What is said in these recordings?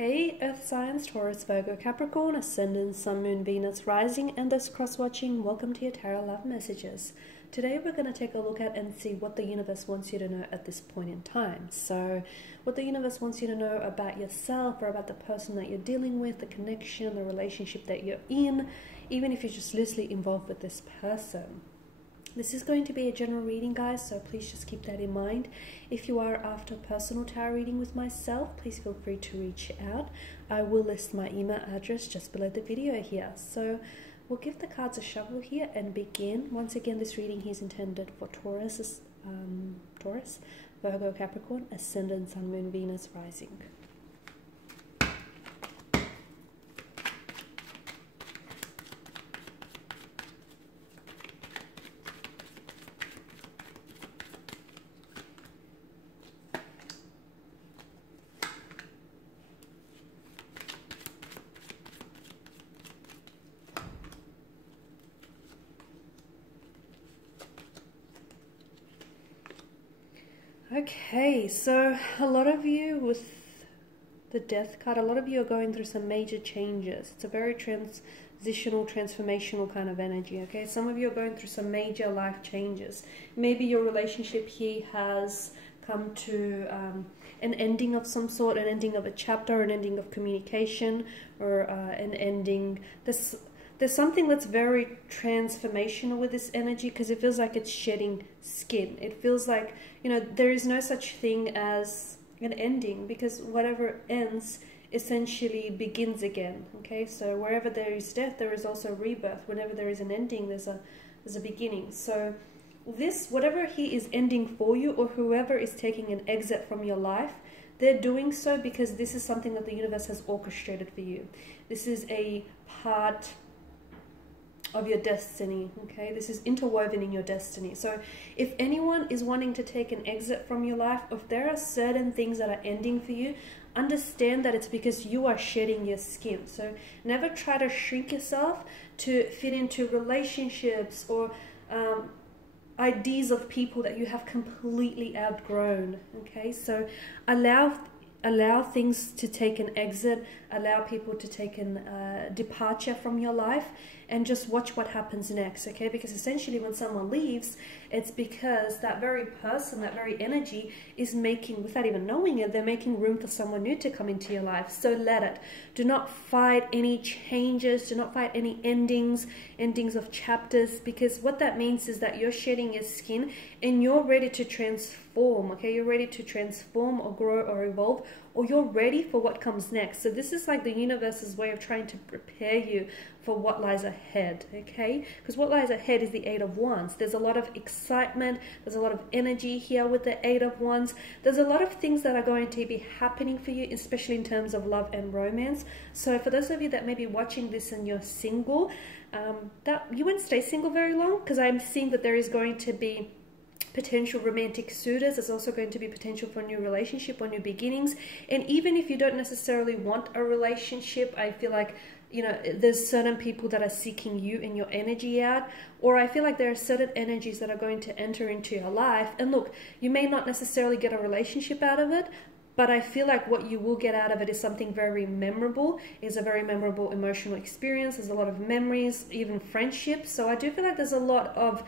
Hey, Earth Signs, Taurus, Virgo, Capricorn, Ascendant, Sun, Moon, Venus, Rising, and those cross-watching, welcome to your Tarot Love Messages. Today we're going to take a look at and see what the universe wants you to know at this point in time. So, what the universe wants you to know about yourself or about the person that you're dealing with, the connection, the relationship that you're in, even if you're just loosely involved with this person. This is going to be a general reading, guys, so please just keep that in mind. If you are after a personal tarot reading with myself, please feel free to reach out. I will list my email address just below the video here. So we'll give the cards a shuffle here and begin. Once again, this reading is intended for Taurus, Virgo, Capricorn, Ascendant, Sun, Moon, Venus, Rising. Okay, so a lot of you with the Death card, a lot of you are going through some major changes. It's a very transitional, transformational kind of energy, okay? Some of you are going through some major life changes. Maybe your relationship here has come to an ending of some sort, an ending of a chapter, an ending of communication, or an ending. There's something that's very transformational with this energy because it feels like it's shedding skin. It feels like, you know, there is no such thing as an ending because whatever ends essentially begins again, okay? So wherever there is death, there is also rebirth. Whenever there is an ending, there's a beginning. So this, whatever he is ending for you or whoever is taking an exit from your life, they're doing so because this is something that the universe has orchestrated for you. This is a part of your destiny, okay? This is interwoven in your destiny. So if anyone is wanting to take an exit from your life, if there are certain things that are ending for you, understand that it's because you are shedding your skin. So never try to shrink yourself to fit into relationships or ideas of people that you have completely outgrown, okay? So allow things to take an exit, allow people to take an departure from your life, and just watch what happens next, okay? Because essentially when someone leaves, it's because that very person, that very energy is making, without even knowing it, they're making room for someone new to come into your life. So let it. Do not fight any changes, do not fight any endings of chapters, because what that means is that you're shedding your skin and you're ready to transform, okay? You're ready to transform or grow or evolve, or you're ready for what comes next. So this is like the universe's way of trying to prepare you for what lies ahead, okay? Because what lies ahead is the Eight of Wands. There's a lot of excitement, there's a lot of energy here with the Eight of Wands. There's a lot of things that are going to be happening for you, especially in terms of love and romance. So for those of you that may be watching this and you're single, that you won't stay single very long, because I'm seeing that there is going to be potential romantic suitors. There's also going to be potential for a new relationship or new beginnings. And even if you don't necessarily want a relationship, I feel like, you know, there's certain people that are seeking you and your energy out, or I feel like there are certain energies that are going to enter into your life. And look, you may not necessarily get a relationship out of it, but I feel like what you will get out of it is something very memorable. It's a very memorable emotional experience. There's a lot of memories, even friendships. So I do feel like there's a lot of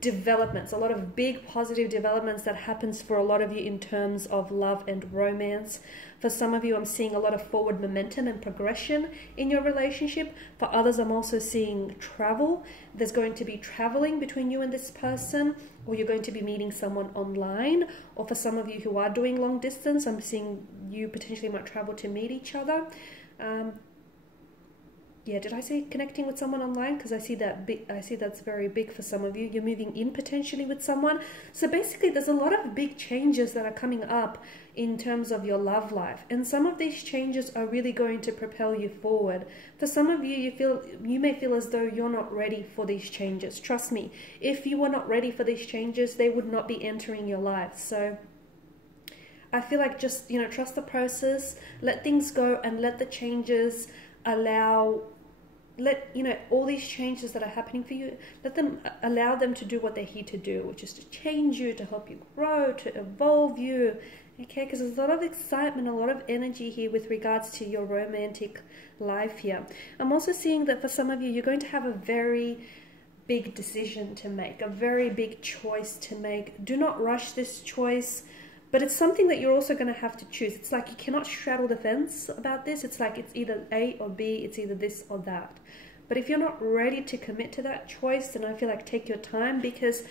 developments, a lot of big positive developments that happens for a lot of you in terms of love and romance. For some of you, I'm seeing a lot of forward momentum and progression in your relationship. For others, I'm also seeing travel. There's going to be traveling between you and this person, or you're going to be meeting someone online. Or for some of you who are doing long distance, I'm seeing you potentially might travel to meet each other. Yeah, did I say connecting with someone online? Because I see that I see that's very big for some of you. You're moving in potentially with someone. So basically, there's a lot of big changes that are coming up in terms of your love life. And some of these changes are really going to propel you forward. For some of you, you may feel as though you're not ready for these changes. Trust me, if you were not ready for these changes, they would not be entering your life. So I feel like just, you know, trust the process, let things go and let the changes let you know, all these changes that are happening for you, allow them to do what they're here to do, which is to change you, to help you grow, to evolve you, Okay, because there's a lot of excitement, a lot of energy here with regards to your romantic life here. I'm also seeing that for some of you, you're going to have a very big decision to make, a very big choice to make. Do not rush this choice, but it's something that you're also going to have to choose. It's like you cannot straddle the fence about this. It's like it's either A or B, it's either this or that. But if you're not ready to commit to that choice, then I feel like take your time, because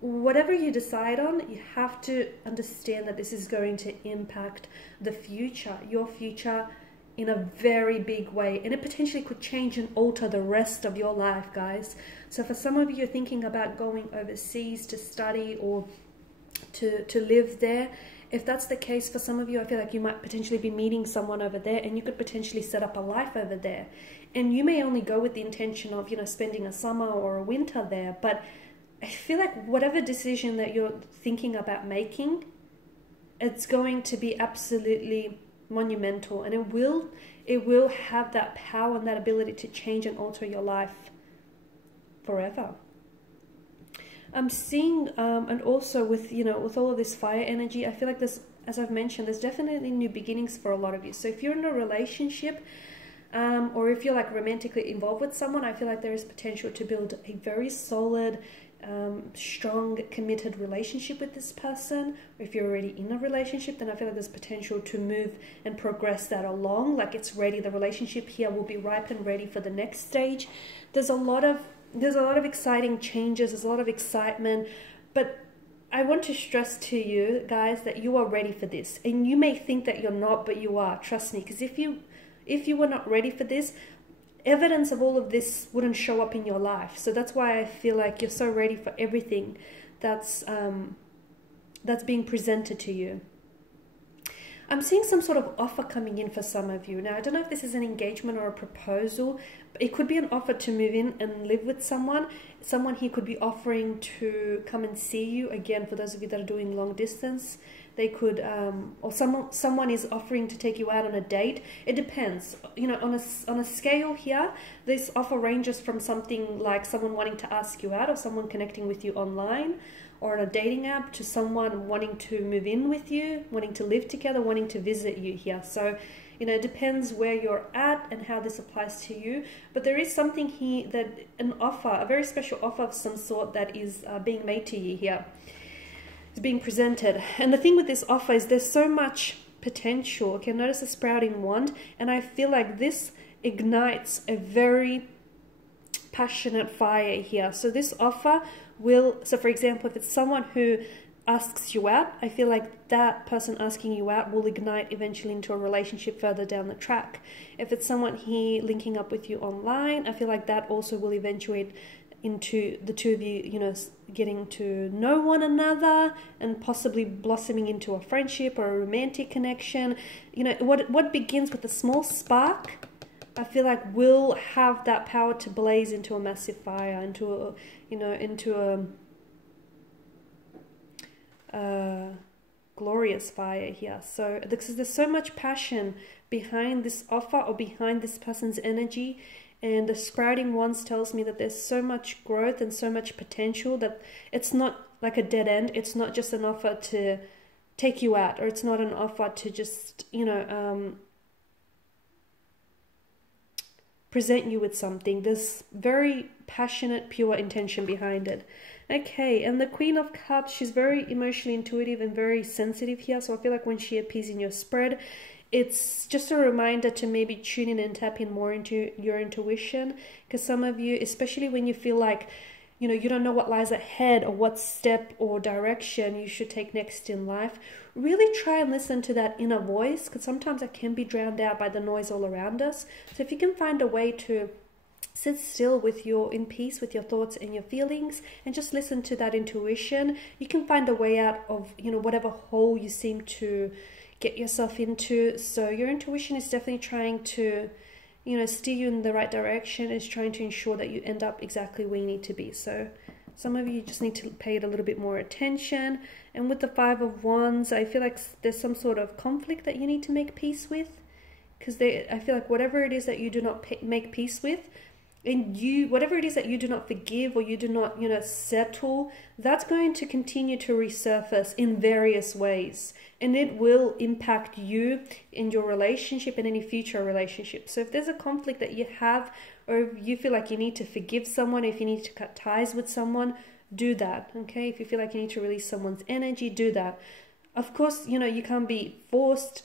whatever you decide on, you have to understand that this is going to impact the future, your future, in a very big way, and it potentially could change and alter the rest of your life, guys. So for some of you, you're thinking about going overseas to study or to live there. If that's the case, for some of you, I feel like you might potentially be meeting someone over there, and you could potentially set up a life over there. And you may only go with the intention of, you know, spending a summer or a winter there, but I feel like whatever decision that you're thinking about making, it's going to be absolutely monumental, and it will have that power and that ability to change and alter your life forever. I'm seeing, and also with, you know, with all of this fire energy, I feel like there's, as I've mentioned, there's definitely new beginnings for a lot of you. So if you're in a relationship, or if you're like romantically involved with someone, I feel like there is potential to build a very solid, strong, committed relationship with this person. Or if you're already in a relationship, then I feel like there's potential to move and progress that along. Like it's ready. The relationship here will be ripe and ready for the next stage. There's a lot of exciting changes. There's a lot of excitement, but I want to stress to you guys that you are ready for this. And you may think that you're not, but you are. Trust me, because if you were not ready for this, evidence of all of this wouldn't show up in your life. So that's why I feel like you're so ready for everything that's being presented to you. I'm seeing some sort of offer coming in for some of you. Now, I don't know if this is an engagement or a proposal. It could be an offer to move in and live with someone. Someone here could be offering to come and see you. Again, for those of you that are doing long distance, they could, or someone is offering to take you out on a date. It depends. You know, on a scale here, this offer ranges from something like someone wanting to ask you out, or someone connecting with you online, or on a dating app, to someone wanting to move in with you, wanting to live together, wanting to visit you here. So, you know, it depends where you're at and how this applies to you. But there is something here, that an offer, a very special offer of some sort, that is being made to you here. It's being presented. And the thing with this offer is there's so much potential. Okay, notice the sprouting wand, and I feel like this ignites a very passionate fire here. So this offer will, so for example, if it's someone who asks you out, I feel like that person asking you out will ignite eventually into a relationship further down the track. If it's someone here linking up with you online, I feel like that also will eventuate into the two of you, you know, getting to know one another and possibly blossoming into a friendship or a romantic connection. You know, what begins with a small spark, I feel like will have that power to blaze into a massive fire, into a, you know, into a glorious fire here. So because there's so much passion behind this offer or behind this person's energy, and the sprouting wands tells me that there's so much growth and so much potential that it's not like a dead end. It's not just an offer to take you out, or it's not an offer to just, you know, present you with something. There's very passionate, pure intention behind it. Okay, and the Queen of Cups, she's very emotionally intuitive and very sensitive here. So I feel like when she appears in your spread, it's just a reminder to maybe tune in and tap in more into your intuition. Because some of you, especially when you feel like, you know, you don't know what lies ahead or what step or direction you should take next in life, really try and listen to that inner voice, because sometimes that can be drowned out by the noise all around us. So if you can find a way to sit still with in peace with your thoughts and your feelings, and just listen to that intuition, you can find a way out of, you know, whatever hole you seem to get yourself into. So your intuition is definitely trying to, you know, steer you in the right direction. It's trying to ensure that you end up exactly where you need to be. So some of you just need to pay it a little bit more attention. And with the Five of Wands, I feel like there's some sort of conflict that you need to make peace with, because I feel like whatever it is that you do not make peace with, and you, whatever it is that you do not forgive or you do not, settle, that's going to continue to resurface in various ways, and it will impact you in your relationship and any future relationships. So if there's a conflict that you have, or if you feel like you need to forgive someone, if you need to cut ties with someone, do that. Okay, if you feel like you need to release someone's energy, do that. Of course, you can't be forced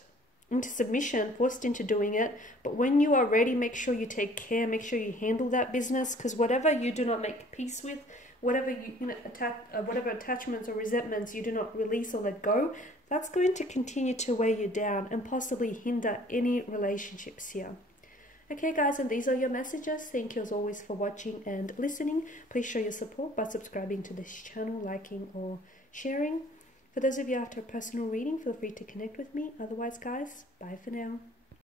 into submission, forced into doing it, but when you are ready, make sure you take care, make sure you handle that business, because whatever you do not make peace with, whatever whatever attachments or resentments you do not release or let go, that's going to continue to weigh you down and possibly hinder any relationships here. Okay guys, and these are your messages. Thank you as always for watching and listening. Please show your support by subscribing to this channel, liking or sharing. For those of you after a personal reading, feel free to connect with me. Otherwise guys, bye for now.